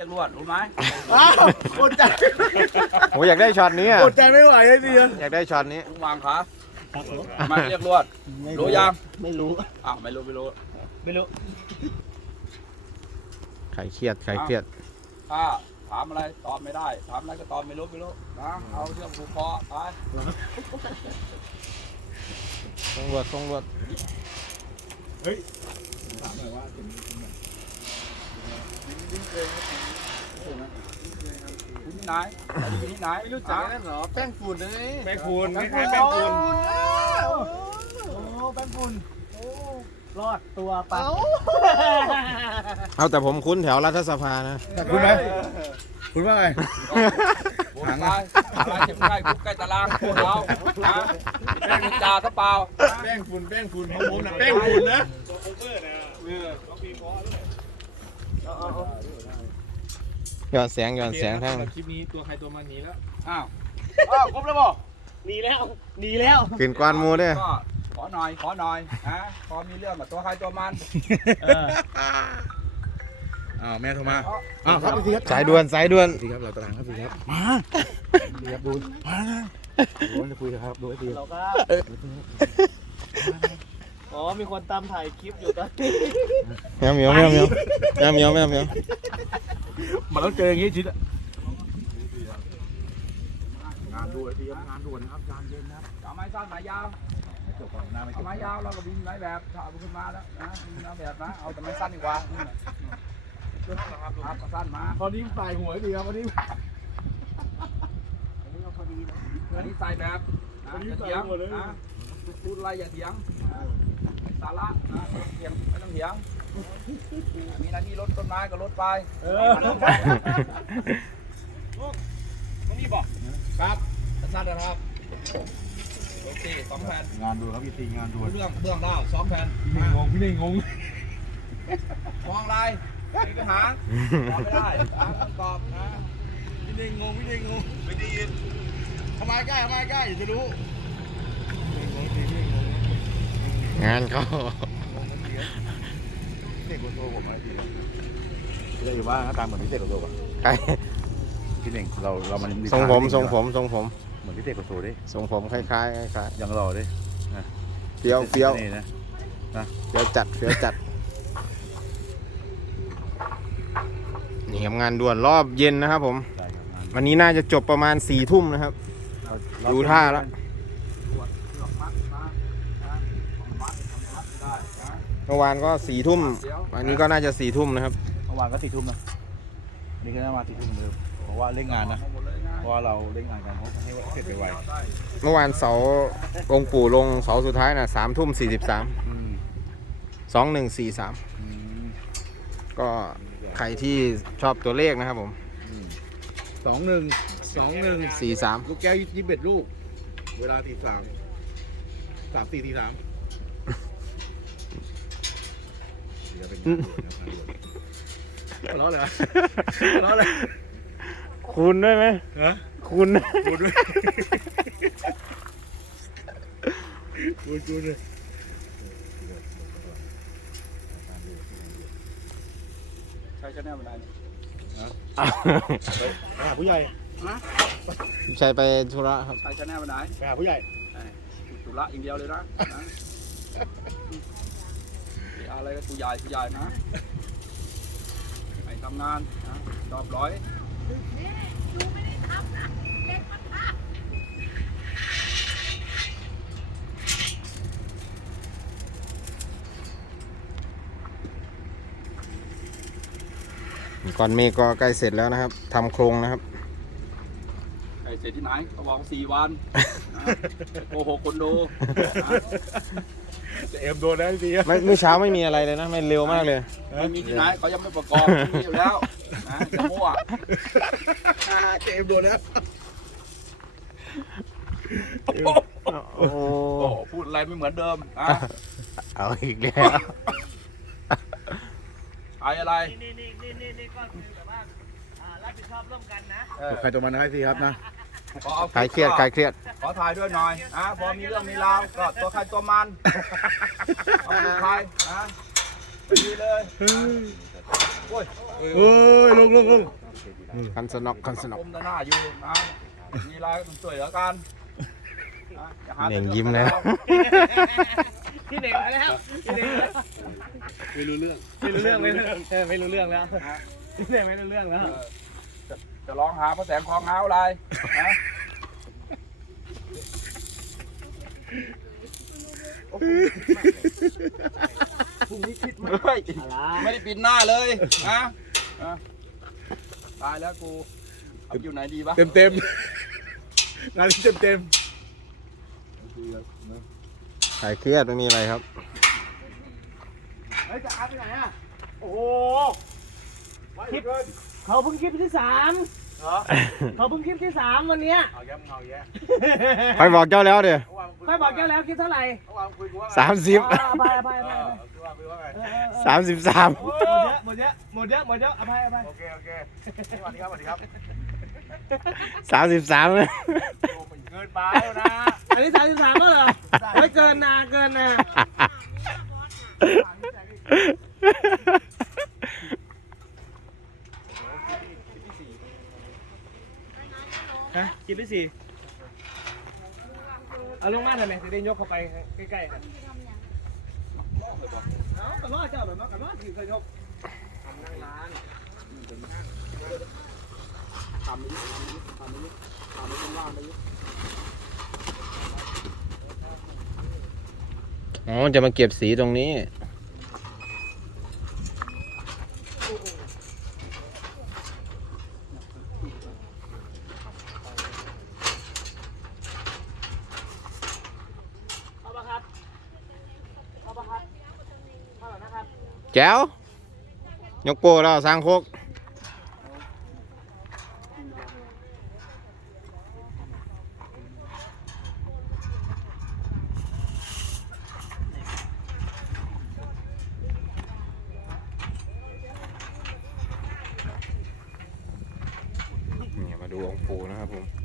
รียกรวดรู้ไหมอ้าวอดใจโอ้อยากได้ช็อตนี้อะอดใจไม่ไหวเลยพี่อยากได้ช็อตนี้ลุงวางขามาเรียกรวด รู้ยังไม่รู้อ้าวไม่รู้ไม่รู้ไม่รู้ใครเครียดใครเครียดถ้าถามอะไรตอบไม่ได้ถามอะไรก็ตอบไม่รู้ไม่รู้นะเอาเรื่องผูกคอไปตำรวจตำรวจคุณที่ไหนอยู่ที่ไหนไม่รู้จักนั่นเหรอแป้งฝุ่นเลยแป้งฝุ่นไม่ใช่แป้งฝุ่นโอ้แป้งฝุ่นโอ้รอดตัวไปเอาแต่ผมคุ้นแถวรัฐสภานะคุณไหมคุณว่าไงโอ้ยตายตายเจ็บใกล้คุกใกล้ตารางพวกเรานะแป้งจ่าซะเปล่าแป้งฝุ่นแป้งฝุ่นของผมนะแป้งฝุ่นนะย้ อนแสงย้อนแสงทั้ง คลิปนี้ตัวใครตัวมันหนีแล้ว อ้าว อ้าวครบแล้วบ่หนีแล้วหนีแล้ว ขึ้นกวานหมูเด้อ ก็ขอหน่อย ขอหน่อยนะพอมีเรื่องกับตัวใครตัวมันอ้าวแม่โทรมาอ้าวครับพี่ครับสายด่วนสายด่วน พี่ครับเราตารางครับพี่ครับพี่ครับดูมาดูจะคุยครับดูให้ดีเราก็ อ๋อ มีคนตามถ่ายคลิปอยู่ตอนแมวเหมียวแมวเหมียวแมวเหมียวแมวเหมียวมันต้องเจออย่างนี้ชิดงานด่วนพี่ครับงานด่วนนะครับงานเย็นนะครับเอาไม้สั้นไม้ยาวจบก่อนหน้าไม่จเอาบไม้ยาวเราก็บินไม้แบบถ้าเอาขึ้นมาแล้วนะบินไม้แบบนะ เอาแต่ไม้สั้นดีกว่านี่แหละครับเอาสั้นมาพอนี้ใส่หัวให้ดีครับวันนี้อันนี้ใส่แบบนะอย่าเถียงนะ พูดอะไรอย่าเถียงนะสาระนะไม่ต้องเถียงไม่ต้องเถียง มีหน้าที่ลดต้นไม้ก็ลดไปเออนี่บอกครับสั้นๆนะครับโอเคสองแผ่นงานด่วนครับพี่ตีงานด่วนเรื่องเบื้องดาวสองแผ่นพี่นี่งงพี่นี่งงมองอะไรมีปัญหาตอบไม่ได้ตามคำตอบนะพี่นี่งงพี่นี่งงไม่ได้ยินทำไมใกล้ทำไมใกล้อย่าจะรู้ งงพี่นี่งงงานเขาเด็กโตผมอะไรพี่พี่ได้อยู่บ้านตามเหมือนพี่เด็กโตป่ะใครพี่เน่งเราเรามันทรงผมทรงผมทรงผมเหมือนพี่เด็กโตดิทรงผมคล้ายๆคล้ายยังรอดิๆเฟี้ยวเฟี้ยวนี่นะเฟี้ยวจัดเฟี้ยวจัดนี่ครับงานด่วนรอบเย็นนะครับผมใช่ครับงานวันนี้น่าจะจบประมาณสี่ทุ่มนะครับเราดูท่าแล้ว ตรวจเลือกมัดมานะมัดทำมัดได้นะ เมื่อวานก็สี่ทุ่มวันนี้ก็น่าจะสี่ทุ่มนะครับเมื่อวานก็สี่ทุ่มนะวันนี่ก็น่ามาสี่ทุ่มเหมือนเดิมเพราะว่าเล่นงานนะเอาหมดเลยนะเพราะว่าเราเล่นงานกันเพราะให้เสร็จไวได้เมื่อวานเสาองค์ปู่ลงเสาสุดท้ายน่ะสามทุ่มสี่สิบสามๆอืมสองหนึ่งสี่สามอืมก็ใครที่ชอบตัวเลขนะครับผมอืมสองหนึ่งสองหนึ่งสี่สามลูกแก้วยี่สิบเอ็ดลูก เวลาตีสามสามสี่ตีสาม เดี๋ยวเป็นงานด่วนนะครับงานด่วนร้อนเลยร้อนเลยคุณด้วยไหมฮะคุณกูด้วยกูกูด้วยใช้ชแนลบันไดนี่ไปหาผู้ใหญ่ใช้ไปธุระครับ ใช้ชแนลบันไดไปหาผู้ใหญ่ตุระอย่างเดียวเลยนะ อะไรก็กูใหญ่กูใหญ่นะไปทำงานนะจอบร้อยก่อนเมฆก็ใกล้เสร็จแล้วนะครับทำโครงนะครับไอ้เสร็จที่ไหนเขาบอกสี่วันนะโกหกคนดูนะ จะเอ็มโดนแล้วพี่ไม่เมื่อเช้าไม่มีอะไรเลยนะ ไม่เร็วมากเลย ไม่มีที่ไหนเขายังไม่ประกอบมีอยู่แล้วนะจะมั่วจะเอ็มโดนแล้วโอ้โหโอ้โหพูดอะไรไม่เหมือนเดิมอะเอาอีกแล้วไอ้อะไรนี่นี่นี่นี่นี่ก็คือแบบว่าอ่ารับผิดชอบร่วมกันนะเออใครตัวมันนะครับพี่ครับนะขอเอาคลายเครียดคลายเครียดขอ ถ่ายด้วยหน่อยอะพอมีเรื่องมีราวก็ตัวใครตัวมันเอาดูใครนะไปดีเลยโอ้ยเฮ้ยลงลงลงคันสนอกคันสนอกผมตาหน้าอยู่นะมีอะไรต้องช่วยเหลือกันนะอย่าหาเน่งยิ้มแล้วพี่เน่งมาแล้วพี่เน่งไม่รู้เรื่องไม่รู้เรื่องไม่รู้เออไม่รู้เรื่องแล้วพี่เน่งไม่รู้เรื่องแล้วเออจะจะร้องหาพระแสงคลองเงาอะไรนะ พรุ่งนี้คิดมาเฮ้ยอะไรไม่ได้ปิดหน้าเลยนะอะตายแล้วกูเอาอยู่ไหนดีวะเต็มเต็มงานนี้เต็มเต็มหายเครียดไม่มีอะไรครับ เฮ้ยจะอาไปไหนอะโอ้โหคลิปเขาเพิ่งคลิปที่สามเขาเพิ่งคลิปที่สามวันเนี้ย เอาแย่มึงเอาแย่ ไปบอกเจ้าแล้วเดี๋ยว ค่อยบอกแกแล้วคลิปเท่าไหร่เมื่อวานคุยกูว่าไงสามสิบอ่าไปไปไปเอไปอคุยว่าคุยว่าไงสามสิบสาม หมดเยอะหมดเยอะหมดเยอะหมดเยอะอภัยอภัยโอเคโอเคสวัสดีครับสวัสดีครับสามสิบสามเลยโอ้มันเกินไปแล้วนะอันนี้สามสิบสามแล้วเหรอไม่เกินนาเกินนาฮะคลิปที่สี่ เอาลงมาหน่อยไหมจะได้ยกเข้าไปใกล้ๆครับเอากระรอเจ้าแบบนั้นกระรอกที่เคยยกอ๋อ จะมาเก็บสีตรงนี้ เอาปะครับเอาปะครับเอาแล้ว นะครับแจ๋วยกโป้แล้วสร้างโคกนี่มาดูองค์ปูนะครับผม